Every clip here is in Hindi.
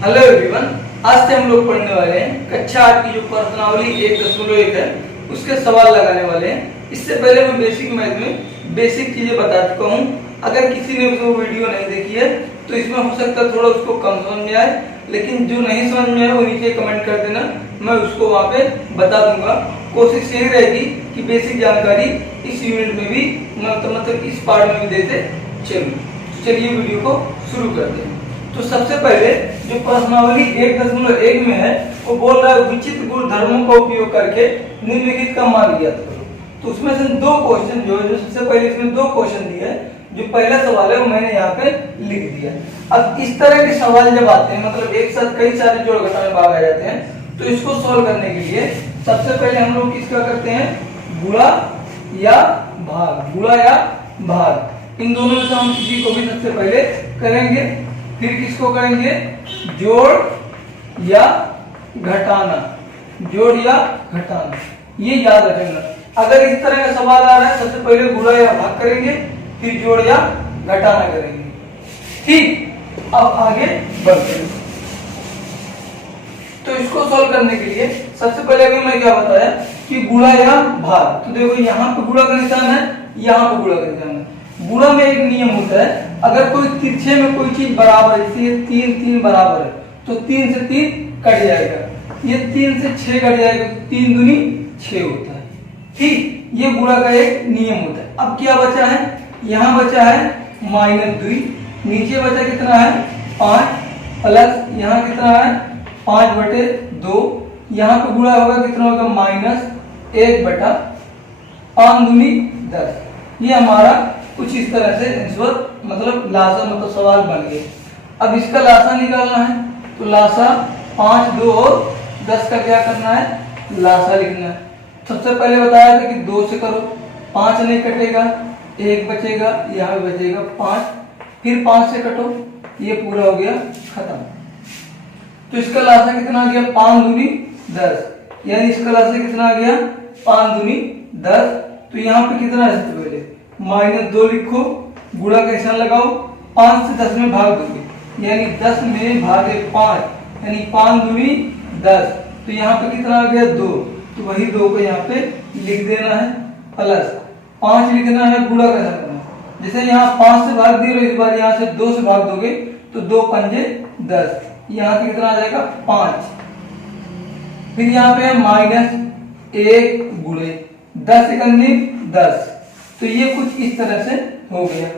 हेलो एवरीवन, आज से हम लोग पढ़ने वाले हैं कक्षा 8 की जो प्रश्नावली 1.1 है उसके सवाल लगाने वाले हैं। इससे पहले मैं बेसिक मैथ में बेसिक चीजें बता चुका हूँ। अगर किसी ने वो वीडियो नहीं देखी है तो इसमें हो सकता है थोड़ा उसको कम समझ में आए, लेकिन जो नहीं समझ में आए वो नीचे कमेंट कर देना, मैं उसको वहाँ पे बता दूंगा। कोशिश यही रहेगी कि बेसिक जानकारी इस यूनिट में भी मतलब इस पार्ट में भी देते चलूँ। तो चलिए वीडियो को शुरू करते हैं। तो सबसे पहले जो प्रश्नावली 1.1 में है वो बोल रहा है विचित्र गुणधर्मों का उपयोग करके निम्नलिखित का मान ज्ञात करो। तो उसमें से दो क्वेश्चन जो सबसे पहले इसमें दो क्वेश्चन दिए हैं। जो पहला सवाल है वो मैंने यहाँ पे लिख दिया। अब इस तरह के सवाल जब आते हैं, मतलब एक साथ कई सारे जोड़ घटा में भाग आ जाते हैं, तो इसको सोल्व करने के लिए सबसे पहले हम लोग किसका करते हैं, गुणा या भाग। गुणा या भाग इन दोनों में से हम किसी को भी सबसे पहले करेंगे, फिर किसको करेंगे, जोड़ या घटाना। जोड़ या घटाना, ये याद रखना। अगर इस तरह का सवाल आ रहा है सबसे पहले गुणा या भाग करेंगे, फिर जोड़ या घटाना करेंगे। ठीक, अब आगे बढ़ते हैं। तो इसको सॉल्व करने के लिए सबसे पहले अभी मैं क्या बताया कि गुणा या भाग। तो देखो यहाँ पे गुणा का निशान है, यहाँ पे गुणा का निशान है। गुणा में एक नियम होता है, अगर कोई तिरछे में कोई चीज बराबर है, जैसे 3 बराबर है तो 3 से 3 कट जाएगा, ये 3 से 6 कट जाएगा, 3 दूनी 6 होता है। ठीक, ये गुणा का एक नियम होता है। अब क्या बचा है, यहाँ बचा है -2, नीचे बचा कितना है 5, प्लस यहाँ कितना है 5/2, यहाँ पे गुणा होगा कितना होगा -1/5 दूनी 10। ये हमारा कुछ इस तरह से आंसर मतलब लासा मतलब सवाल बन गया। अब इसका लासा निकालना है, तो लासा 5, 2 और 10 का क्या करना है, लासा लिखना है। सबसे पहले बताया था कि 2 से करो, 5 नहीं कटेगा, 1 बचेगा, यहाँ पे बचेगा 5, फिर 5 से कटो, ये पूरा हो गया खत्म। तो इसका लासा कितना आ गया 5 दूनी 10, यानी इसका लासा कितना आ गया 5 दूनी 10। तो यहाँ पे कितना है, सबसे पहले -2 लिखो, गुणा का निशान लगाओ, 5 से 10 में भाग दोगे, यानी 10 में भागे 5, यानी 5 दूनी 10। तो यहाँ पे कितना आ गया 2, तो वही 2 को यहाँ पे लिख देना है, प्लस 5 लिखना है, गुणा का निशान करना है। जैसे यहाँ 5 से भाग दिए, इस बार यहाँ से 2 से भाग दोगे तो 2 पंजे 10, यहाँ पे कितना आ जाएगा 5। फिर यहाँ पे -1 गुणे 10 एकम 10। तो ये कुछ इस तरह से हो गया।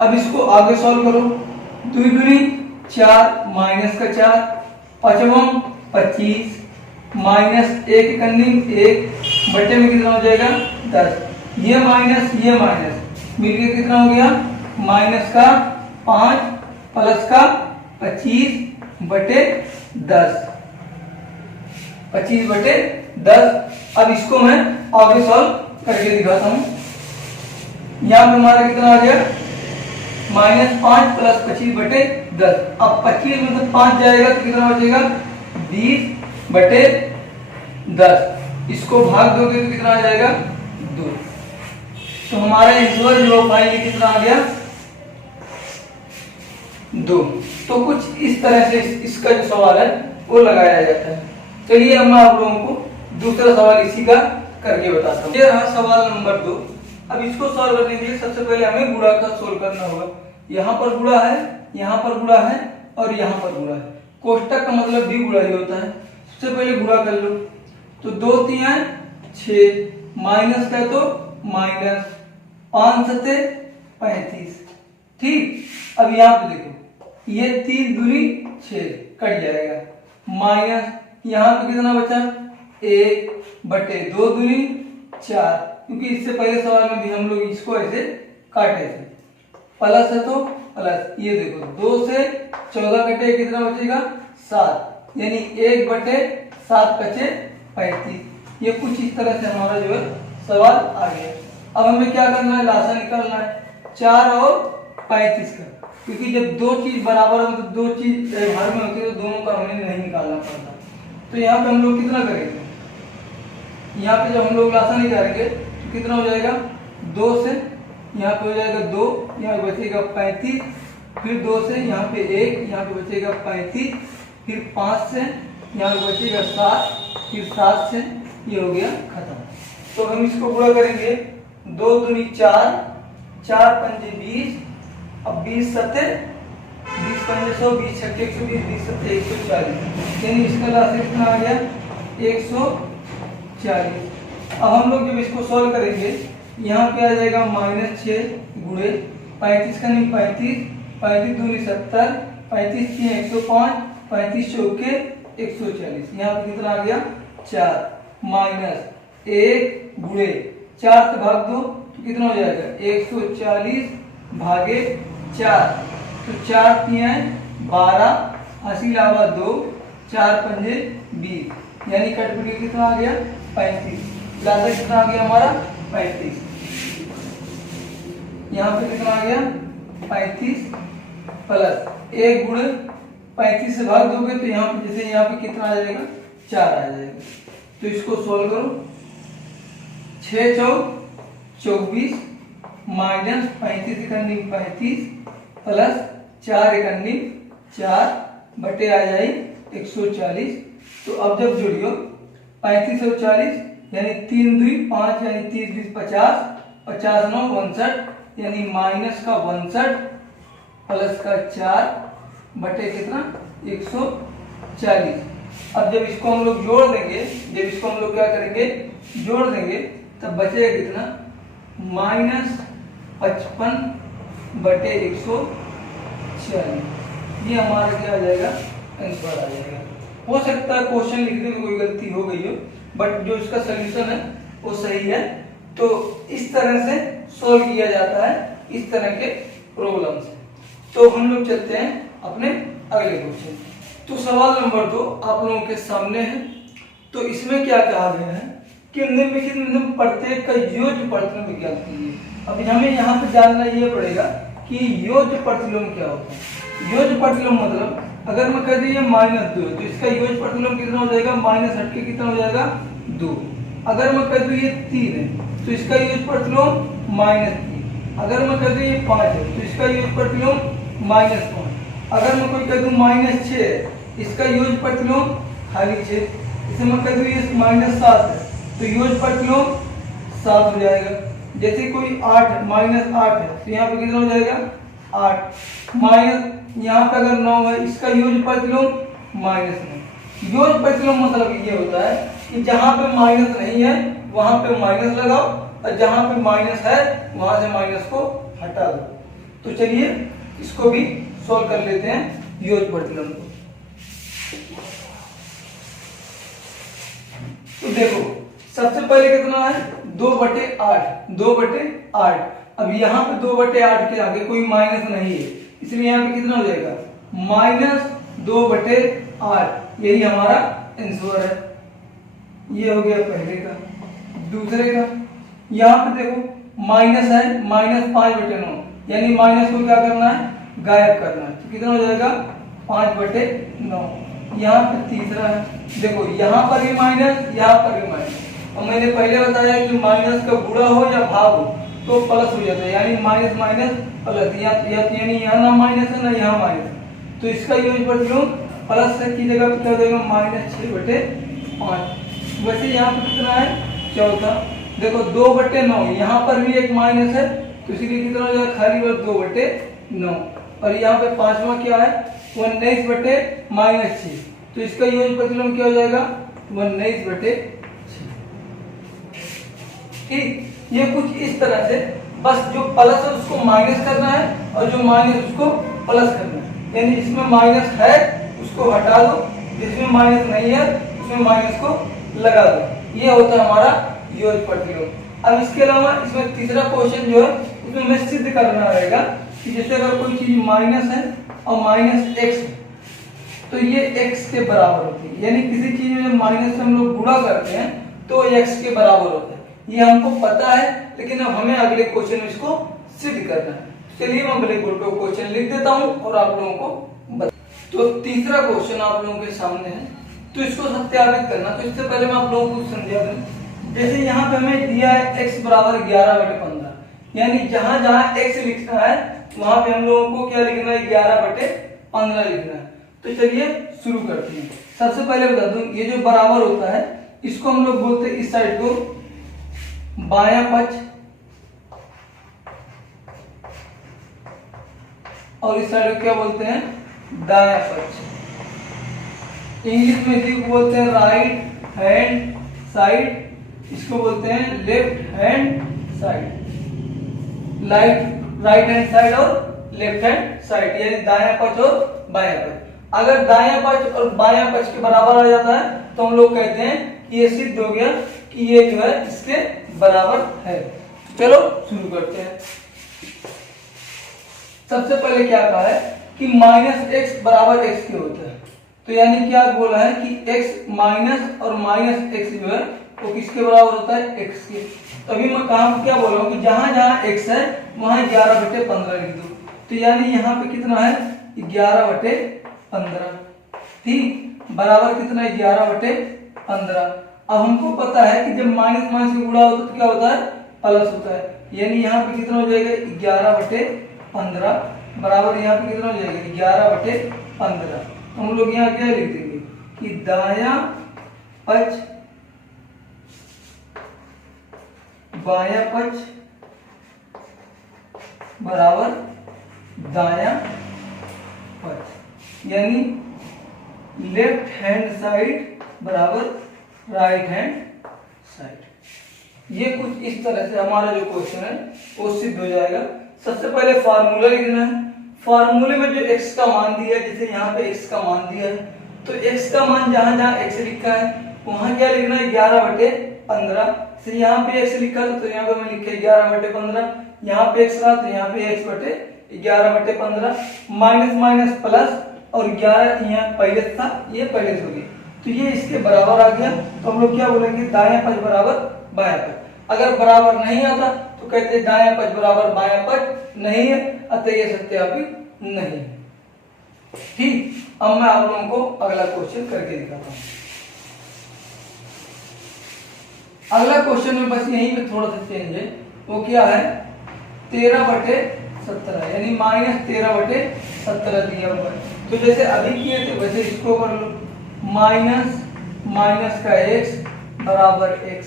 अब इसको आगे सॉल्व करो, 2 दूनी 4, माइनस का 4, 5 25, -1 एकम 1, बटे में कितना हो जाएगा 10। ये माइनस मिलके कितना हो गया माइनस का 5 प्लस का 25/10, 25/10। अब इसको मैं आगे सॉल्व करके दिखाता हूँ। यहाँ पे हमारा कितना आ गया -5 प्लस 25/10। अब 25 में तो 5 जाएगा तो कितना बचेगा 20/10। इसको भाग दोगे तो कितना आ जाएगा 2। तो हमारा आंसर जो फाइनली कितना आ गया 2। तो कुछ इस तरह से इसका जो सवाल है वो लगाया जाता है। चलिए अब मैं आप लोगों को दूसरा सवाल इसी का करके बताता हूँ। ये रहा सवाल नंबर 2। अब इसको सॉल्व करने के लिए सबसे पहले हमें गुणा का सोल्व करना होगा। यहाँ पर गुणा है, यहाँ पर गुणा है और यहाँ पर गुणा है। कोष्टक का मतलब भी गुणा ही होता है। सबसे पहले गुणा कर लो, तो 2 3 6, माइनस का तो माइनस, 5 7 35। ठीक, अब यहाँ पे देखो, ये 3 दूनी 6 कट जाएगा, माइनस यहाँ पे कितना बचा 1/2 दूनी 4, क्योंकि इससे पहले सवाल में भी हम लोग इसको ऐसे काटे थे। प्लस है तो प्लस, ये देखो 2 से 14 कटे कितना बचेगा 7, यानी 1/7 बचे 35। ये कुछ इस तरह से हमारा जो है सवाल आ गया। अब हमें क्या करना है, लासा निकालना है 4 और 35 का, क्योंकि जब दो चीज बराबर मतलब दो चीज भाग में होती है तो दोनों का हमें नहीं निकालना पड़ता। तो यहाँ पे हम लोग कितना करेंगे, यहाँ पे जब हम लोग लासा निकालेंगे तो कितना हो जाएगा 2 से यहाँ पे हो जाएगा 2, यहाँ पे बचेगा 35, फिर 2 से यहाँ पे 1, यहाँ पे बचेगा 35, फिर 5 से यहाँ बचेगा 7, फिर 7 से ये हो गया खत्म। तो हम इसको पूरा करेंगे, 2 दूनी 4, 4 पंजे 20, अब 20 सत्ते 20 पंजे 100, 20 छक्के 120, 20 सत्ते 140, यानी इसका लास्ट कितना आ गया 140। अब हम लोग जब इसको सॉल्व करेंगे, यहाँ पे आ जाएगा -6 गुणे 35 का नहीं 35, 35 दूनी 70, 35 3 105, 35 चौके 140, यहाँ पे कितना आ गया 4, माइनस 1 गुणे 4 से भाग दो तो कितना हो जाएगा 140 भागे 4, तो 4 3 12, 80 लावा 2, 4 पंजे 20, यानी कटपुटी कितना आ गया 35, लासा कितना आ गया हमारा 35, यहाँ पे कितना आ गया 35 प्लस 1 गुणे 35 से भाग दोगे तो यहाँ पे जैसे यहाँ पे कितना आ जाएगा 4 आ जाएगा। तो इसको सोल्व करो, 6 चौक 24 माइनस 35 एकन्नी 35 प्लस 4 एकन्नी 4 बटे आ जाए 140। तो अब जब जोड़ियो 35 और 40 यानी 3 2 5 यानी 30 20 50, 50 9 59, यानी माइनस का 59 प्लस का 4 बटे कितना 140। अब जब इसको हम लोग जोड़ देंगे, जब इसको हम लोग क्या करेंगे जोड़ देंगे, तब बचेगा कितना -55 बटे 140, ये हमारा क्या आ जाएगा आंसर आ जाएगा। हो सकता है क्वेश्चन लिखने में कोई गलती हो गई हो, बट जो इसका सलूशन है वो सही है। तो इस तरह से सोल्व किया जाता है इस तरह के प्रॉब्लम से। तो हम लोग चलते हैं अपने अगले क्वेश्चन। तो सवाल नंबर 2 आप लोगों के सामने है। तो इसमें क्या कहा गया है कि निम्नलिखित प्रत्येक का योज्य प्रतिलोम ज्ञात कीजिए। अब हमें यहाँ पे जानना ये पड़ेगा कि योज्य प्रतिलोम क्या होता है। योज्य प्रतिलोम मतलब अगर मैं कह दूं ये -2 तो इसका योज्य प्रतिलोम कितना हो जाएगा, माइनस हट के कितना हो जाएगा 2। अगर मैं कह दूं ये 3 है तो इसका योज्य प्रतिलोम -3। अगर मैं कह दूं ये 5 है तो इसका योज्य प्रतिलोम -5। अगर मैं कोई कह दूं -6 है, इसका योज्य प्रतिलोम खाली 6। इसे मैं कह दूं ये -7 है तो योज्य प्रतिलोम 7 हो जाएगा। जैसे कोई 8 -8 है तो यहाँ पे कितना हो जाएगा 8, माइनस यहाँ पे अगर 9 है इसका योज्य प्रतिलोम -9। योज्य प्रतिलोम मतलब ये होता है कि जहां पे माइनस नहीं है वहां पे माइनस लगाओ और जहां पे माइनस है वहां से माइनस को हटा दो। तो चलिए इसको भी सॉल्व कर लेते हैं योज्य प्रतिलोम को। तो देखो सबसे पहले कितना है 2/8, 2/8। अब यहाँ पे 2/8 के आगे कोई माइनस नहीं है, इसलिए यहाँ पे कितना हो जाएगा -2/8। यही हमारा आंसर है। ये हो गया पहले का। दूसरे का यहाँ पे देखो माइनस है, -5/9, यानी माइनस को क्या करना है गायब करना है। तो कितना हो जाएगा 5/9। यहाँ पे तीसरा है, देखो यहाँ पर भी माइनस, यहाँ पर भी माइनस। और मैंने पहले बताया कि माइनस का गुणा हो या भाग हो तो प्लस हो जाता है, यानी माइनस माइनस प्लस, यानी यहाँ ना माइनस है ना यहाँ माइनस। तो इसका योज्य प्रतिलोम प्लस से की जगह क्या हो जाएगा -6/5। वैसे यहाँ पे कितना है चौथा, देखो 2/9, यहाँ पर भी एक माइनस है तो इसलिए कितना हो जाएगा खाली बस 2/9। और यहाँ पे पांचवा क्या है 19/-6, तो इसका योज्य प्रतिलोम क्या हो जाएगा 19/6। ठीक, ये कुछ इस तरह से बस जो प्लस है उसको माइनस करना है और जो माइनस उसको प्लस करना है। यानी जिसमें माइनस है उसको हटा दो, जिसमें माइनस नहीं है उसमें माइनस को लगा दो। ये होता है हमारा योज्य प्रतिलोम। अब इसके अलावा इसमें तीसरा क्वेश्चन जो है उसमें हमें सिद्ध करना रहेगा कि जैसे अगर कोई चीज माइनस है और -x है तो ये x के बराबर होती है। यानी किसी चीज में माइनस से हम लोग गुणा करते हैं तो x के बराबर होता है। ये हमको पता है, लेकिन अब हमें अगले क्वेश्चन में इसको सिद्ध करना है। चलिए मैं ब्लैक बोर्ड पे क्वेश्चन लिख देता हूं और आप लोगों को बता। तो तीसरा क्वेश्चन आप लोगों के सामने है, तो इसको सत्यापित करना। तो इससे पहले मैं आप लोगों को समझा दूं, जैसे यहाँ पे हमें दिया है x बराबर 11/15, यानी जहां जहां x लिखना है वहां पे हम लोगों को क्या लिखना है 11/15 लिखना है। तो चलिए शुरू करते हैं। सबसे पहले बता दूं, ये जो बराबर होता है इसको हम लोग बोलते हैं, इस साइड को बायां पक्ष और इस साइड को क्या बोलते हैं, दायां पक्ष। इंग्लिश में इसी को बोलते हैं राइट हैंड साइड, इसको बोलते हैं left hand side. Right hand side और लेफ्ट हैंड साइड, यानी दायां पक्ष और बायां पक्ष। अगर दायां पक्ष और बायां पक्ष के बराबर आ जाता है तो हम लोग कहते हैं कि ये सिद्ध हो गया कि ये जो है इसके बराबर है। चलो शुरू करते हैं। सबसे पहले क्या कहा है कि -x बराबर x के होता है, तो यानी क्या बोला है कि x माइनस और -x जो है वो किसके बराबर होता है, x के। तभी मैं काम क्या बोल रहा हूँ कि जहां जहां x है वहां 11/15 लिख दो, तो यानी यहाँ पे कितना है 11/15, ठीक, बराबर कितना है 11/15। अब हमको पता है कि जब माइनस माइनस से गुणा होता है तो क्या होता है, प्लस होता है, यानी यहाँ पे कितना हो जाएगा 11/15 बराबर यहाँ पे कितना हो जाएगा 11/15। तो हम लोग यहाँ क्या लिख देंगे कि दायां पक्ष बायां पक्ष बराबर दायां पक्ष, यानी लेफ्ट हैंड साइड बराबर राइट हैंड साइड। ये कुछ इस तरह से हमारा जो क्वेश्चन है वो सिद्ध हो जाएगा। सबसे पहले फार्मूला लिखना है। फार्मूले में जो x का मान दिया है, जैसे यहाँ पे x का मान दिया है, तो x का मान जहां जहां x लिखा है वहां क्या लिखना है 11/15। तो यहाँ पे x लिखा था तो यहाँ पे मैं लिखे 11/15, यहाँ पे x रहा तो यहाँ पे x/11/15, माइनस माइनस प्लस और 11 यहाँ पहले था, ये पहले हो गया, तो ये इसके बराबर आ गया। तो हम लोग क्या बोलेंगे दायां पक्ष बराबर बायां पक्ष। अगर बराबर नहीं आता तो कहते हैं दायां पक्ष बराबर बायां पक्ष नहीं है, अतः ये सत्यापित नहीं है। ठीक, अब मैं आप लोगों को अगला क्वेश्चन करके दिखाता हूँ। अगला क्वेश्चन में बस यहीं पे थोड़ा सा चेंज है, वो क्या है 13/17, यानी -13/17 दिया हुआ है। तो जैसे अभी किए थे वैसे इसको कर लो, माइनस माइनस का x बराबर x,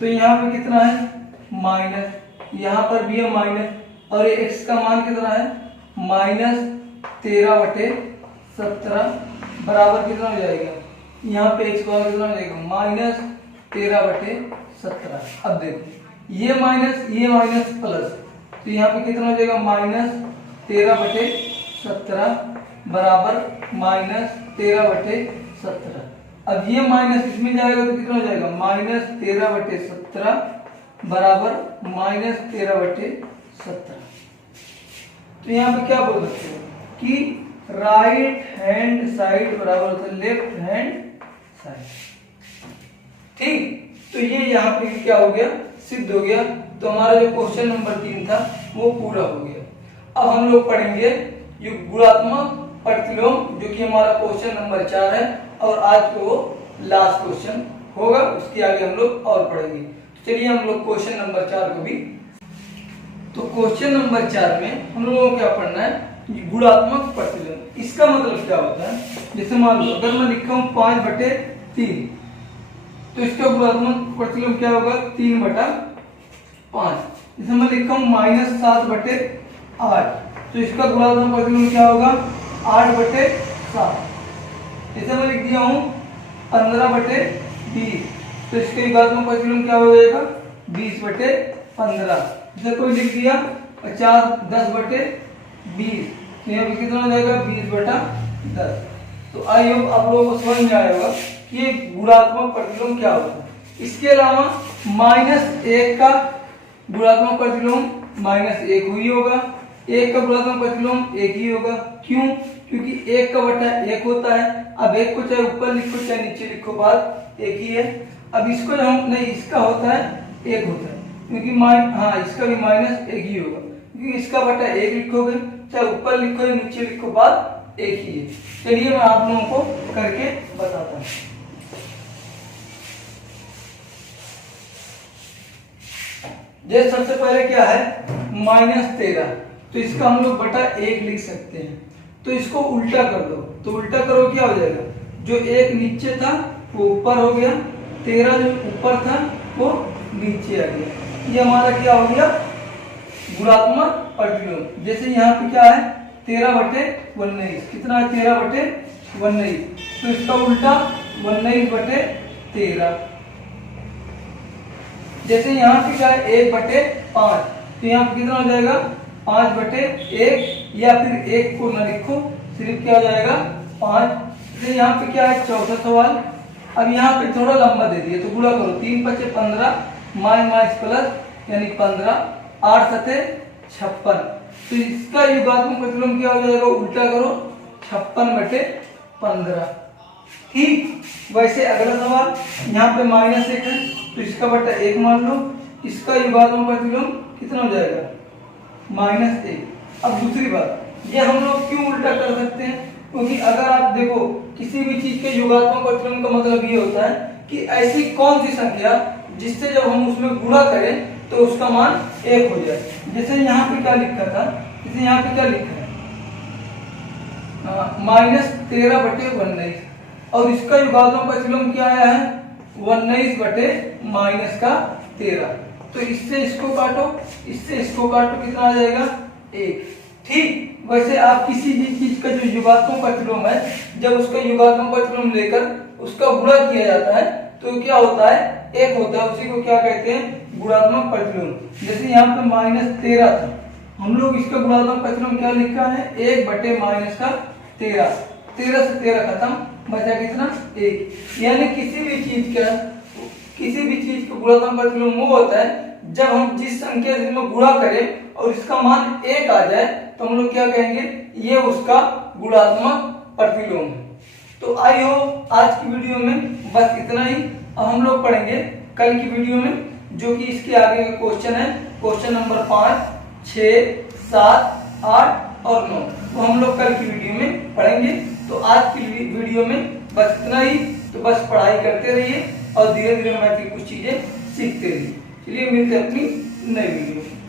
तो यहाँ पे कितना है माइनस, यहाँ पर भी है माइनस, और ये x का मान कितना है -13/17 बराबर कितना हो जाएगा, यहाँ पे x बराबर कितना हो जाएगा -13/17। अब देखो ये माइनस प्लस, तो यहाँ पे कितना हो जाएगा -13/17 बराबर -13/17। अब ये माइनस इसमें जाएगा तो कितना हो जाएगा -13/17 बराबर -13/17। तो यहाँ पे क्या बोल सकते हो कि राइट हैंड साइड बराबर होता है लेफ्ट हैंड साइड। ठीक, तो ये यहाँ पे क्या हो गया, सिद्ध हो गया। तो हमारा जो क्वेश्चन नंबर 3 था वो पूरा हो गया। अब हम लोग पढ़ेंगे ये गुणात्मक प्रतिलोम, जो कि हमारा क्वेश्चन नंबर 4 है, और आज को वो लास्ट क्वेश्चन होगा, उसके आगे हम लोग और पढ़ेंगे। चलिए हम लोग क्वेश्चन नंबर 4 को भी, तो क्वेश्चन नंबर 4 में हम लोगों को क्या पढ़ना है, गुणात्मक प्रतिलोम। इसका मतलब क्या होता है, जैसे मान लो अगर मैं लिखा हूं 5/3, तो इसका गुणात्मक प्रतिलोम क्या होगा 3/5। जैसे मैं लिखा हूं -7/8, तो इसका गुणात्मक प्रतिलोम क्या होगा 8/7। जैसे मैं लिख दिया हूं 15/20, तो इसके गुणात्मक प्रतिलोम क्या हो जाएगा 20/15। जैसे कोई लिख दिया 10/20, तो यहाँ पे कितना हो जाएगा 20/10। तो आई होप आप लोगों को समझ में आया होगा कि ये गुणात्मक प्रतिलोम क्या होता है। इसके अलावा -1 का गुणात्मक प्रतिलोम -1 हुई होगा, 1 का गुणात्मक प्रतिलोम 1 ही होगा। क्यों? क्योंकि 1 का बटा 1 होता है। अब 1 को चाहे ऊपर लिखो चाहे नीचे लिखो, बात एक ही है। अब इसको जो हम नहीं, इसका होता है 1 होता है, क्योंकि इसका भी -1 ही होगा, क्योंकि इसका बटा 1 लिखोगे चाहे ऊपर लिखो या नीचे लिखो, बात एक ही है। चलिए मैं आप लोगों को करके बताता हूँ। जैसे सबसे पहले क्या है -13, तो इसका हम लोग बटा 1 लिख सकते हैं। तो इसको उल्टा कर दो, तो उल्टा करो क्या हो जाएगा, जो एक नीचे था वो ऊपर हो गया, 13 जो ऊपर था वो नीचे आ गया। ये हमारा क्या हो गया, गुणात्मक प्रतिलोम। जैसे यहाँ पे क्या है 13/19, कितना है 13/19, तो इसका उल्टा 19/13। जैसे यहाँ पे क्या है 1/5, तो यहाँ पे कितना हो जाएगा 5/1, या फिर 1 को न लिखो, सिर्फ क्या हो जाएगा 5। तो यहाँ पे क्या है चौथा सवाल। अब यहाँ पे थोड़ा लंबा दे दिए तो गुणा करो, 3×5 = 15, माइनस प्लस यानी 15, 8 × 56, तो इसका युगात्मक प्रतिलोम क्या हो जाएगा, उल्टा करो 56/15। ठीक, वैसे अगला सवाल यहाँ पे -1 है तो इसका बटा 1 मान लो, इसका युगात्मक प्रतिलोम कितना हो जाएगा -1। अब दूसरी बात, ये हम लोग क्यों उल्टा कर सकते हैं, क्योंकि अगर आप देखो किसी भी चीज के युगात्मक प्रतिलोम का मतलब ये होता है कि ऐसी कौन सी संख्या जिससे जब हम उसमें गुणा करें तो उसका मान 1 हो जाए। जैसे यहाँ पे क्या लिखा था, जैसे यहाँ पे क्या लिखा है -13/19, और इसका युगात्मक प्रतिलोम क्या आया है 19/-13, तो इससे इसको काटो, इससे इसको काटो, कितना आ जाएगा 1। ठीक, वैसे आप किसी भी चीज का जो युगात्मक प्रतिलोम है, जब उसका युगात्मक प्रतिलोम लेकर उसका गुणा किया जाता है तो क्या होता है 1 होता है, उसी को क्या कहते हैं गुणात्मक प्रतिलोम। जैसे यहाँ पे -13 था, हम लोग इसका गुणात्मक प्रतिलोम क्या लिखा है 1/-13, 13 से 13 खत्म, बचा कितना 1। यानी किसी भी चीज का गुणात्मक प्रतिलोम वो होता है जब हम जिस संख्या से गुणा करें और इसका मान 1 आ जाए तो हम लोग क्या कहेंगे, ये उसका गुणात्मक प्रतिलोम है। तो आई हो आज की वीडियो में बस इतना ही। अब हम लोग पढ़ेंगे कल की वीडियो में, जो कि इसके आगे का क्वेश्चन है, क्वेश्चन नंबर 5, 6, 7, 8 और 9, तो हम लोग कल की वीडियो में पढ़ेंगे। तो आज की वीडियो में बस इतना ही। तो बस पढ़ाई करते रहिए और धीरे धीरे मैथ की कुछ चीजें सीखते रहिए। चलिए मिलते हैं अपनी नई वीडियो में।